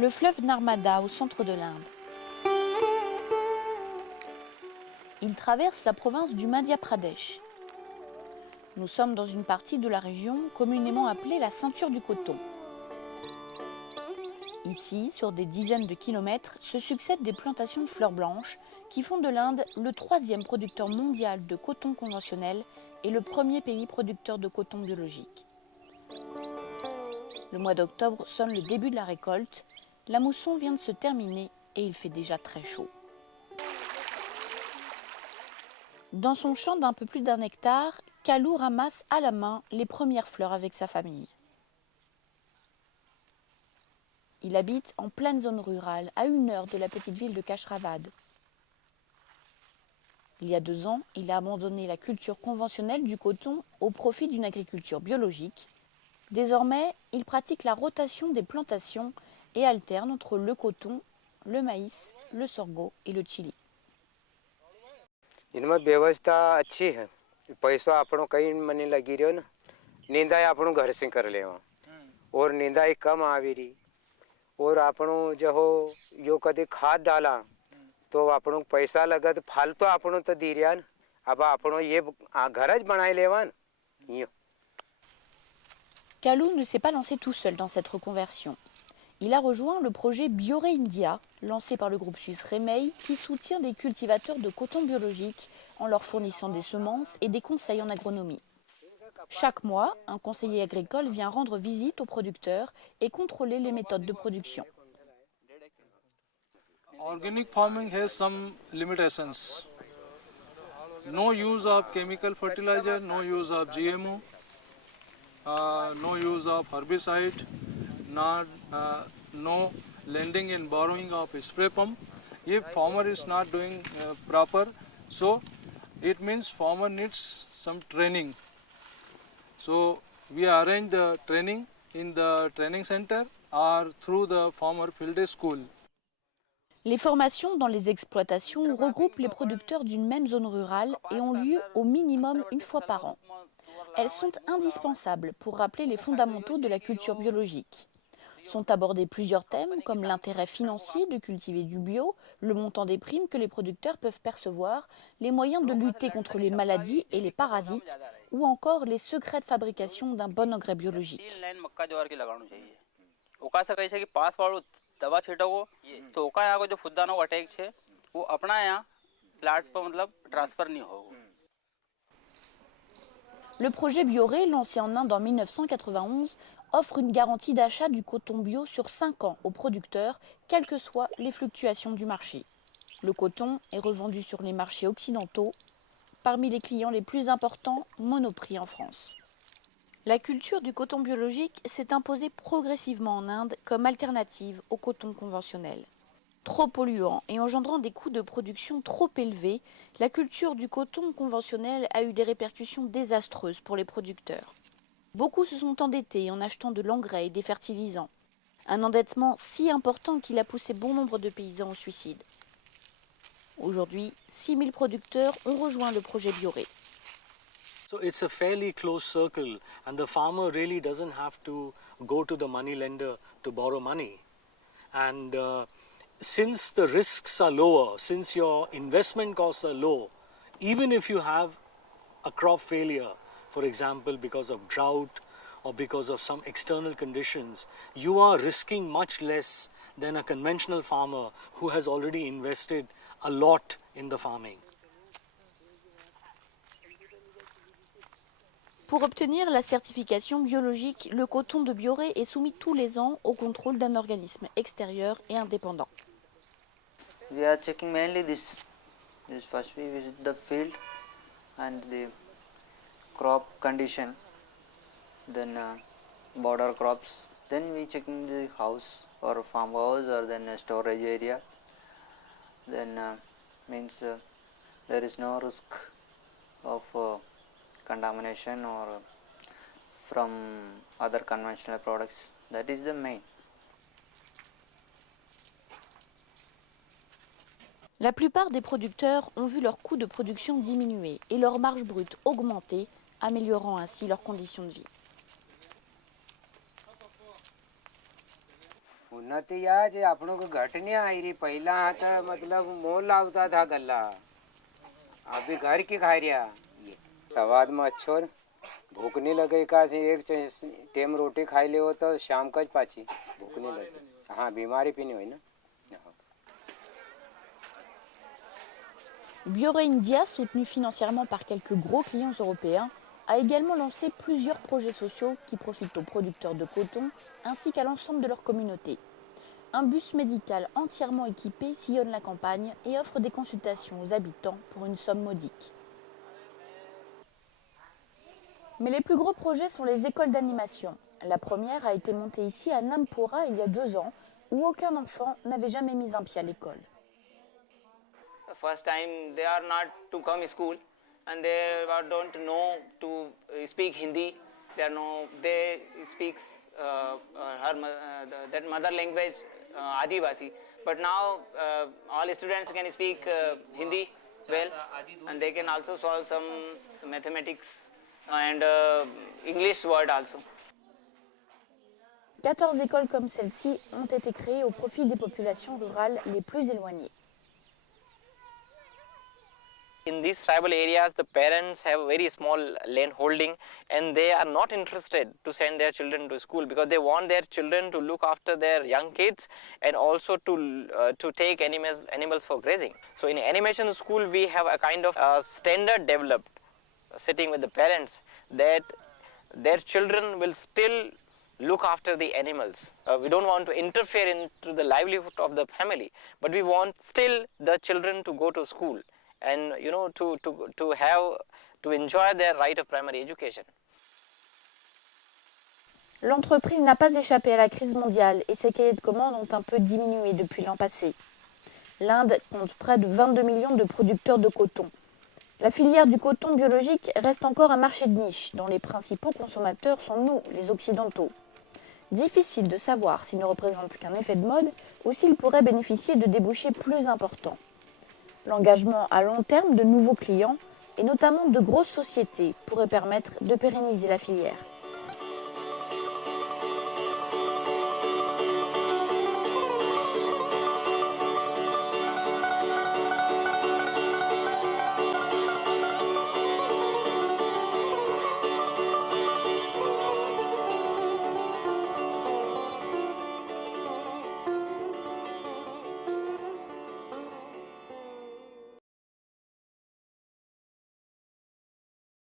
le fleuve Narmada au centre de l'Inde. Il traverse la province du Madhya Pradesh. Nous sommes dans une partie de la région communément appelée la ceinture du coton. Ici, sur des dizaines de kilomètres, se succèdent des plantations de fleurs blanches qui font de l'Inde le 3e producteur mondial de coton conventionnel et le 1er pays producteur de coton biologique. Le mois d'octobre sonne le début de la récolte. La mousson vient de se terminer et il fait déjà très chaud. Dans son champ d'un peu plus d'1 hectare, Kalu ramasse à la main les premières fleurs avec sa famille. Il habite en pleine zone rurale, à 1 heure de la petite ville de Kashravad. Il y a 2 ans, il a abandonné la culture conventionnelle du coton au profit d'une agriculture biologique. Désormais, il pratique la rotation des plantations et alterne entre le coton, le maïs, le sorgho et le chili. इनमें व्यवस्था अच्छी है पैसा आपनों कहीं मनी लगी रहो ना नींदाई आपनों घर से कर ले और नींदाई कम आवी रही और आपनों जो हो यो कदी खाद डाला तो आपनों पैसा लगा तो फालतू आपनों तो दी रिया अब आपनों ये घर ज बनाई लेवान यो Kalu ne s'est pas lancé tout seul dans cette reconversion. Il a rejoint le projet Biore India, lancé par le groupe suisse Remey, qui soutient des cultivateurs de coton biologique en leur fournissant des semences et des conseils en agronomie. Chaque mois, un conseiller agricole vient rendre visite aux producteurs et contrôler les méthodes de production. Organic farming has some limitations. No use of chemical fertilizer, no use of GMO, no use of herbicide, no lending and borrowing of spray pump. If farmer is not doing proper, so it means farmer needs some training. So we arrange the training in the training center or through the farmer field day school. Les formations dans les exploitations regroupent les producteurs d'une même zone rurale et ont lieu au minimum 1 fois par an. Elles sont indispensables pour rappeler les fondamentaux de la culture biologique. Sont abordés plusieurs thèmes comme l'intérêt financier de cultiver du bio, le montant des primes que les producteurs peuvent percevoir, les moyens de lutter contre les maladies et les parasites, ou encore les secrets de fabrication d'un bon engrais biologique. Le projet Biore, lancé en Inde en 1991, offre une garantie d'achat du coton bio sur 5 ans aux producteurs, quelles que soient les fluctuations du marché. Le coton est revendu sur les marchés occidentaux. Parmi les clients les plus importants, Monoprix en France. La culture du coton biologique s'est imposée progressivement en Inde comme alternative au coton conventionnel. Trop polluant et engendrant des coûts de production trop élevés, la culture du coton conventionnel a eu des répercussions désastreuses pour les producteurs. Beaucoup se sont endettés en achetant de l'engrais et des fertilisants. Un endettement si important qu'il a poussé bon nombre de paysans au suicide. Aujourd'hui, 6 000 producteurs ont rejoint le projet Biore. So it's a fairly close circle and the farmer really doesn't have to go to the money lender to borrow money. And since the risks are lower, since your investment costs are low, even if you have a crop failure, for example, because of drought or because of some external conditions, you are risking much less than a conventional farmer who has already invested a lot in the farming. Pour obtenir la certification biologique, le coton de Biore est soumis tous les ans au contrôle d'un organisme extérieur et indépendant. We are checking mainly this. First we visit the field and the crop condition, then border crops, then we checking the house or farmhouse or then a storage area, then means there is no risk of contamination or from other conventional products. That is the main. La plupart des producteurs ont vu leurs coûts de production diminuer et leur marge brute augmenter, améliorant ainsi leurs conditions de vie. उन्नति आज આપણો को घट नहीं आई रही पहला था मतलब मोल लागता था गल्ला अभी घर की खा रिया ये स्वाद में अच्छो न भूख नहीं लगे का से एक टाइम रोटी खाई ले हो तो शाम का पाची भूख नहीं लगे हाँ बीमारी भी नहीं हुई ना Biore India, soutenu financièrement par quelques gros clients européens, a également lancé plusieurs projets sociaux qui profitent aux producteurs de coton ainsi qu'à l'ensemble de leur communauté. Un bus médical entièrement équipé sillonne la campagne et offre des consultations aux habitants pour une somme modique. Mais les plus gros projets sont les écoles d'animation. La première a été montée ici à Nampura il y a 2 ans, où aucun enfant n'avait jamais mis un pied à l'école. First time they are not to come school and they don't know to speak Hindi. They speaks that mother language Adivasi. But now all students can speak Hindi well, and they can also solve some mathematics and English word also. 14 écoles comme celle-ci ont été créées au profit des populations rurales les plus éloignées. In these tribal areas, the parents have very small land holding and they are not interested to send their children to school because they want their children to look after their young kids and also to take animals for grazing. So in animation school, we have a kind of standard developed sitting with the parents that their children will still look after the animals. We don't want to interfere into the livelihood of the family, but we want still the children to go to school and to enjoy their right of primary education. L'entreprise n'a pas échappé à la crise mondiale et ses cahiers de commandes ont un peu diminué depuis l'an passé. L'Inde compte près de 22 millions de producteurs de coton. La filière du coton biologique reste encore un marché de niche dont les principaux consommateurs sont nous, les Occidentaux. Difficile de savoir s'il ne représente qu'un effet de mode ou s'il pourrait bénéficier de débouchés plus importants. L'engagement à long terme de nouveaux clients et notamment de grosses sociétés pourrait permettre de pérenniser la filière.